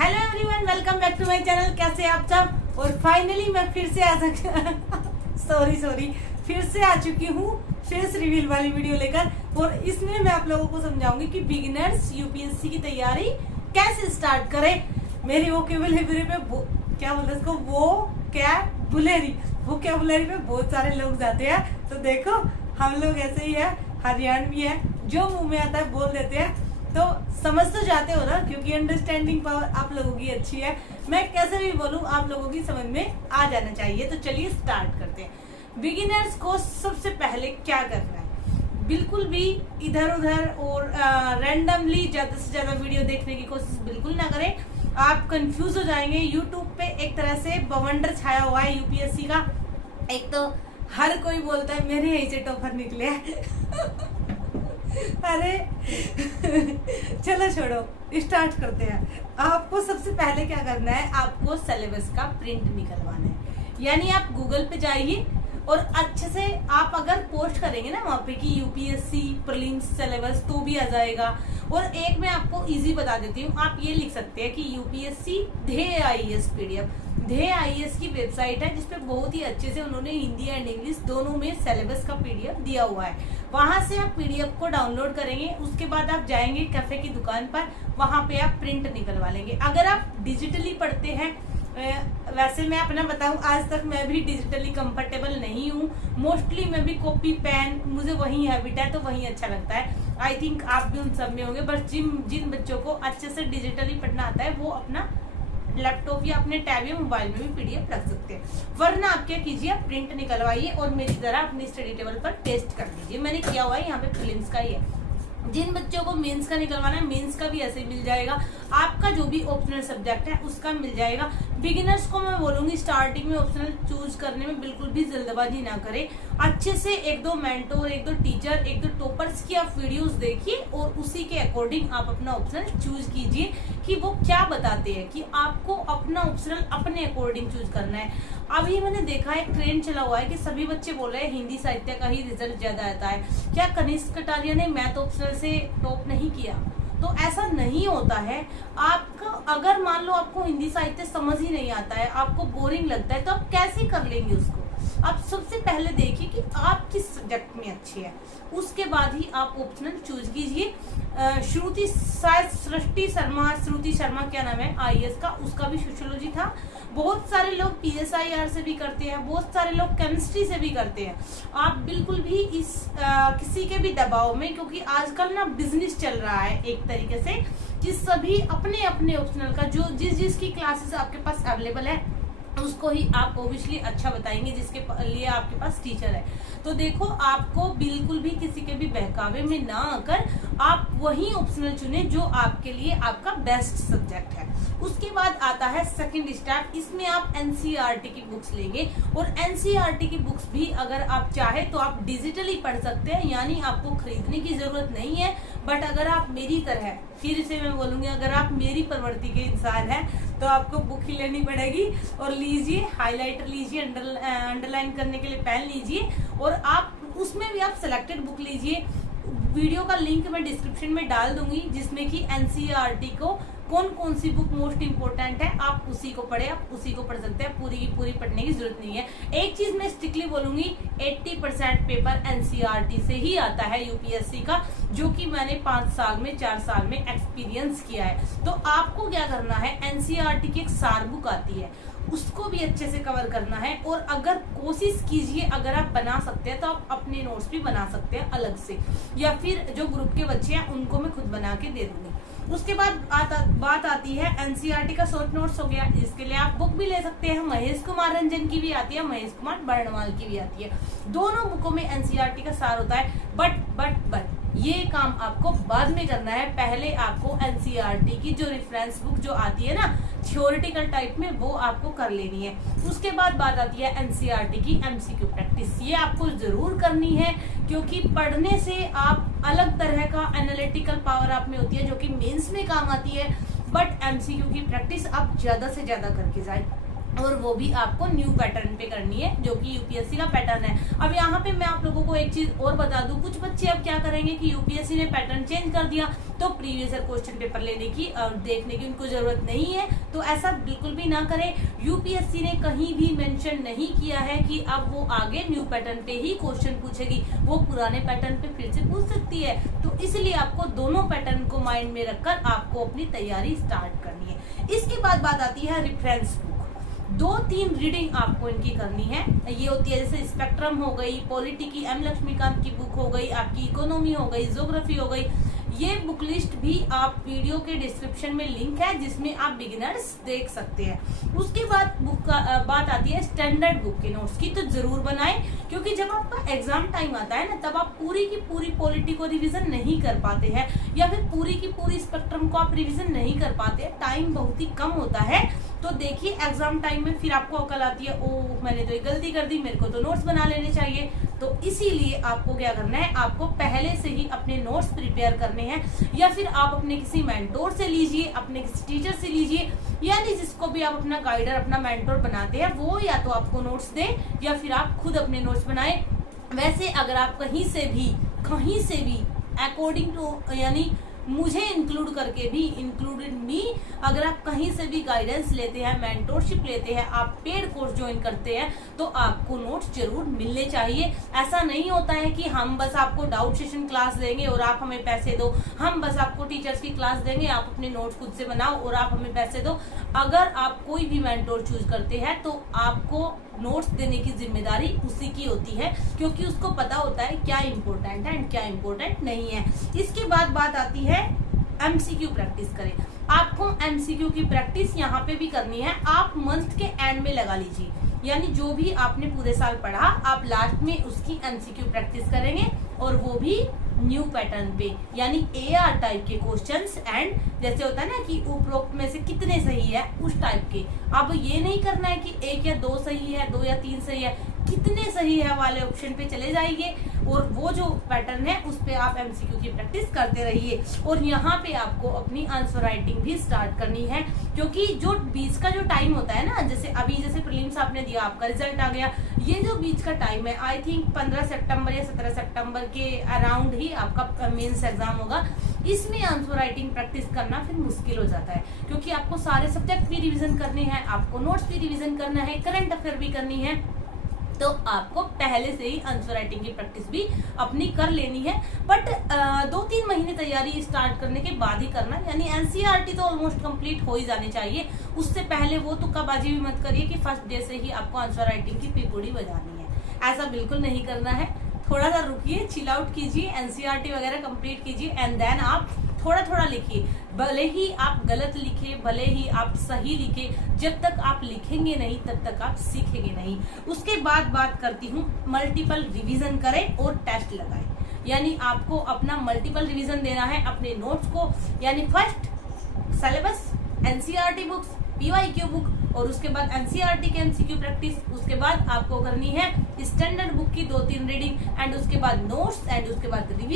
Hello everyone, welcome back to my channel. कैसे आप सब। और फाइनली मैं फिर से फिर से आ चुकी हूँ फेस रिवील वाली वीडियो लेकर। और इसमें मैं आप लोगों को समझाऊंगी कि बिगिनर्स यूपीएससी की तैयारी कैसे स्टार्ट करें। मेरी वोकेबुलरी पे क्या बोलते हैं इसको, वोकेबुलरी पे बहुत सारे लोग जाते हैं। तो देखो हम लोग ऐसे ही है, हरियाणवी है, जो मुंह में आता है बोल देते हैं। तो समझ तो जाते हो ना, क्योंकि अंडरस्टैंडिंग पावर आप लोगों की अच्छी है। मैं कैसे भी बोलूं आप लोगों की समझ में आ जाना चाहिए। तो चलिए स्टार्ट करते हैं। बिगिनर्स को सबसे पहले क्या करना है, बिल्कुल भी इधर उधर और रैंडमली ज्यादा से ज्यादा वीडियो देखने की कोशिश बिल्कुल ना करें। आप कंफ्यूज हो जाएंगे। यूट्यूब पे एक तरह से बवंडर छाया हुआ है यूपीएससी का। एक तो हर कोई बोलता है मेरे यही से टॉपर निकले हैं। अरे चलो छोड़ो, स्टार्ट करते हैं। आपको सबसे पहले क्या करना है, आपको सिलेबस का प्रिंट निकलवाना है। यानी आप गूगल पे जाइए और अच्छे से आप अगर पोस्ट करेंगे ना वहां पे कि यूपीएससी प्रीलिम्स सिलेबस, तो भी आ जाएगा। और एक मैं आपको इजी बता देती हूँ, आप ये लिख सकते हैं कि यूपीएससी ध्येय आईएएस पीडीएफ। ध्येय आईएएस की वेबसाइट है जिसपे बहुत ही अच्छे से उन्होंने हिंदी एंड इंग्लिश दोनों में सिलेबस का पीडीएफ दिया हुआ है। वहां से आप पीडीएफ को डाउनलोड करेंगे, उसके बाद आप जाएंगे कैफे की दुकान पर, वहां पे आप प्रिंट निकलवा लेंगे। अगर आप डिजिटली पढ़ते हैं, वैसे मैं अपना बताऊं, आज तक मैं भी डिजिटली कंफर्टेबल नहीं हूँ। मोस्टली मैं भी कॉपी पेन, मुझे वही हैबिट है, तो वही अच्छा लगता है। आई थिंक आप भी उन सब में होंगे। बस जिन बच्चों को अच्छे से डिजिटली पढ़ना आता है वो अपना लैपटॉप या अपने टैब या मोबाइल में भी पीडीएफ रख सकते हैं। वरना आप क्या कीजिए, आप प्रिंट निकलवाइए और मेरी तरह अपनी स्टडी टेबल पर पेस्ट कर दीजिए। मैंने किया हुआ है, यहाँ पे प्रीलिम्स का ही है। जिन बच्चों को मेंस का निकलवाना है, मेंस का भी ऐसे मिल जाएगा। आपका जो भी ऑप्शनल सब्जेक्ट है उसका मिल जाएगा। बिगिनर्स को मैं बोलूंगी स्टार्टिंग में ऑप्शनल चूज करने में बिल्कुल भी जल्दबाजी ना करें। अच्छे से एक दो मेंटोर, एक दो टीचर, एक दो टॉपर्स की आप वीडियोस देखिए और उसी के अकॉर्डिंग आप अपना ऑप्शनल चूज कीजिए कि वो क्या बताते हैं, कि आपको अपना ऑप्शनल अपने अकॉर्डिंग चूज करना है। अभी मैंने देखा है, ट्रेंड चला हुआ है कि सभी बच्चे बोल रहे हैं हिंदी साहित्य का ही रिजल्ट ज्यादा आता है। क्या कनिष्क कटारिया ने मैथ ऑप्शनल से टॉप नहीं किया? तो ऐसा नहीं होता है। आपका अगर मान लो आपको हिंदी साहित्य समझ ही नहीं आता है, आपको बोरिंग लगता है, तो आप कैसे कर लेंगे उसको। आप सबसे पहले देखिए कि आप किस सब्जेक्ट में अच्छे हैं, उसके बाद ही आप ऑप्शनल चूज कीजिए। श्रुति शर्मा क्या नाम है आईएएस का, उसका भी सोशियोलॉजी था। बहुत सारे लोग पीएसआईआर से भी करते हैं, बहुत सारे लोग केमिस्ट्री से भी करते हैं। आप बिल्कुल भी इस किसी के भी दबाव में, क्योंकि आजकल ना बिजनेस चल रहा है एक तरीके से, कि सभी अपने अपने ऑप्शनल का जो जिसकी क्लासेस आपके पास अवेलेबल है उसको ही आप ओबियसली अच्छा बताएंगे, जिसके लिए आपके पास टीचर है। तो देखो, आपको बिल्कुल भी किसी के भी बहकावे में ना आकर आप वही ऑप्शनल चुने जो आपके लिए आपका बेस्ट सब्जेक्ट है। उसके बाद आता है सेकंड स्टेप। इसमें आप एनसीईआरटी की बुक्स लेंगे और एनसीईआरटी की बुक्स भी अगर आप चाहे तो आप डिजिटली पढ़ सकते हैं, यानी आपको खरीदने की जरूरत नहीं है। बट अगर आप मेरी तरह, फिर से मैं बोलूंगी, अगर आप मेरी प्रवृत्ति के इंसान हैं तो आपको बुक ही लेनी पड़ेगी। और लीजिए, हाइलाइटर लीजिए, अंडरलाइन करने के लिए पेन लीजिए और आप उसमें भी आप सिलेक्टेड बुक लीजिए। वीडियो का लिंक मैं डिस्क्रिप्शन में डाल दूंगी, जिसमें कि एनसीईआरटी को कौन कौन सी बुक मोस्ट इंपोर्टेंट है आप उसी को पढ़े, आप उसी को पढ़ सकते हैं। पूरी की पूरी पढ़ने की जरूरत नहीं है। एक चीज मैं स्ट्रिक्टली बोलूंगी, 80% पेपर एनसीईआरटी से ही आता है यूपीएससी का, जो कि मैंने 4 साल में एक्सपीरियंस किया है। तो आपको क्या करना है, एनसीईआरटी की एक सार बुक आती है, उसको भी अच्छे से कवर करना है। और अगर कोशिश कीजिए, अगर आप बना सकते हैं तो आप अपने नोट्स भी बना सकते हैं अलग से, या फिर जो ग्रुप के बच्चे हैं उनको मैं खुद बना के दे दूंगी। उसके बाद बात आती है एनसीईआरटी का शॉर्ट नोट्स हो गया, इसके लिए आप बुक भी ले सकते हैं। महेश कुमार रंजन की भी आती है, महेश कुमार बर्णवाल की भी आती है। दोनों बुकों में एनसीईआरटी का सार होता है। बट ये काम आपको बाद में करना है। पहले आपको एनसीईआरटी की जो रेफरेंस बुक जो आती है ना थ्योरेटिकल टाइप में, वो आपको कर लेनी है। उसके बाद बात आती है एनसीईआरटी की एमसीक्यू प्रैक्टिस। ये आपको जरूर करनी है, क्योंकि पढ़ने से आप अलग तरह का एनालिटिकल पावर आप में होती है, जो कि मेंस में काम आती है। बट एमसीक्यू की प्रैक्टिस आप ज्यादा से ज्यादा करके जाए। और वो भी आपको न्यू पैटर्न पे करनी है, जो कि यूपीएससी का पैटर्न है। अब यहाँ पे मैं आप लोगों को एक चीज और बता दूं, कुछ बच्चे अब क्या करेंगे कि यूपीएससी ने पैटर्न चेंज कर दिया तो प्रीवियस ईयर क्वेश्चन पेपर लेने की और देखने की उनको जरूरत नहीं है। तो ऐसा बिल्कुल भी ना करें। यूपीएससी ने कहीं भी मेंशन नहीं किया है कि अब वो आगे न्यू पैटर्न पे ही क्वेश्चन पूछेगी, वो पुराने पैटर्न पे फिर से पूछ सकती है। तो इसलिए आपको दोनों पैटर्न को माइंड में रखकर आपको अपनी तैयारी स्टार्ट करनी है। इसके बाद बात आती है रेफरेंस बुक। 2-3 रीडिंग आपको इनकी करनी है। ये होती है जैसे स्पेक्ट्रम हो गई, पॉलिटी की एम लक्ष्मीकांत की बुक हो गई, आपकी इकोनॉमी हो गई, ज्योग्राफी हो गई। ये बुक लिस्ट भी आप वीडियो के डिस्क्रिप्शन में लिंक है जिसमें आप बिगिनर्स देख सकते हैं। उसके बाद बात आती है स्टैंडर्ड बुक के नोट्स की, तो जरूर बनाएं, क्योंकि जब आपका एग्जाम टाइम आता है ना, तब आप पूरी की पूरी पॉलिटी को रिवीजन नहीं कर पाते हैं, या फिर पूरी की पूरी स्पेक्ट्रम को आप रिवीजन नहीं कर पाते, टाइम बहुत ही कम होता है। तो देखिए एग्जाम टाइम में फिर आपको अकल आती है, ओह मैंने तो एक गलती कर दी, मेरे को तो नोट्स बना लेने चाहिए। तो इसीलिए आपको क्या करना है, आपको पहले से ही अपने नोट्स प्रिपेयर करने हैं, या फिर आप अपने किसी मेंटोर से लीजिए, अपने किसी टीचर से लीजिए, यानी जिसको भी आप अपना गाइडर, अपना मेंटोर बनाते हैं, वो या तो आपको नोट्स दे या फिर आप खुद अपने नोट्स बनाए। वैसे अगर आप कहीं से भी अकॉर्डिंग टू, यानी मुझे इंक्लूड करके भी, इंक्लूडेड मी, अगर आप कहीं से भी गाइडेंस लेते हैं, मेंटोरशिप लेते हैं, आप पेड कोर्स ज्वाइन करते हैं, तो आपको नोट्स जरूर मिलने चाहिए। ऐसा नहीं होता है कि हम बस आपको डाउट सेशन क्लास देंगे और आप हमें पैसे दो, हम बस आपको टीचर्स की क्लास देंगे, आप अपने नोट्स खुद से बनाओ और आप हमें पैसे दो। अगर आप कोई भी मेंटोर चूज करते हैं तो आपको नोट्स देने की जिम्मेदारी उसी की होती है, क्योंकि उसको पता होता है क्या इम्पोर्टेंट है एंड क्या इम्पोर्टेंट नहीं है। इसके बाद बात आती है एमसीक्यू प्रैक्टिस करें। आपको एमसीक्यू की प्रैक्टिस यहाँ पे भी करनी है। आप मंथ के एंड में लगा लीजिए, यानी जो भी आपने पूरे साल पढ़ा, आप लास्ट में उसकी एमसीक्यू प्रैक्टिस करेंगे, और वो भी न्यू पैटर्न पे, यानी एआर टाइप के क्वेश्चंस, एंड जैसे होता है ना कि उपरोक्त में से कितने सही है, उस टाइप के। अब ये नहीं करना है कि 1 या 2 सही है, 2 या 3 सही है, कितने सही है वाले ऑप्शन पे चले जाइए, और वो जो पैटर्न है उस पे आप एमसीक्यू की प्रैक्टिस करते रहिए। और यहाँ पे आपको अपनी आंसर राइटिंग भी स्टार्ट करनी है, क्योंकि जो बीच का जो टाइम होता है ना, जैसे अभी जैसे प्रीलिम्स आपने दिया, आपका रिजल्ट आ गया, ये जो बीच का टाइम है, आई थिंक 15 सितंबर या 17 सितंबर के अराउंड ही आपका मेंस एग्जाम होगा। इसमें आंसर राइटिंग प्रैक्टिस करना फिर मुश्किल हो जाता है, क्योंकि आपको सारे सब्जेक्ट भी रिविजन करने हैं, आपको नोट्स भी रिविजन करना है, करंट अफेयर भी करनी है, तो आपको पहले से ही आंसर राइटिंग की प्रैक्टिस भी अपनी कर लेनी है। बट 2-3 महीने तैयारी स्टार्ट करने के बाद ही करना, यानी एनसीईआरटी तो ऑलमोस्ट कंप्लीट हो ही जाने चाहिए, उससे पहले वो तुक्काबाजी भी मत करिए कि फर्स्ट डे से ही आपको आंसर राइटिंग की पीपुड़ी बजानी है। ऐसा बिल्कुल नहीं करना है। थोड़ा सा रुकिए, चिल आउट कीजिए, एनसीईआरटी वगैरह कंप्लीट कीजिए, एंड देन आप थोड़ा थोड़ा लिखिए। भले ही आप गलत लिखे, भले ही आप सही लिखे, जब तक आप लिखेंगे नहीं तब तक आप सीखेंगे नहीं। उसके बाद बात करती हूँ, मल्टीपल रिवीजन करें और टेस्ट लगाएं। यानी आपको अपना मल्टीपल रिवीजन देना है अपने नोट्स को, यानी first syllabus, NCERT books, PYQ book, और उसके बाद एनसीईआरटी के एमसीक्यू प्रैक्टिस। उसके बाद आपको करनी है स्टैंडर्ड बुक की 2-3 रीडिंग, एंड उसके बाद नोट्स, एंड उसके बाद रिवीजन।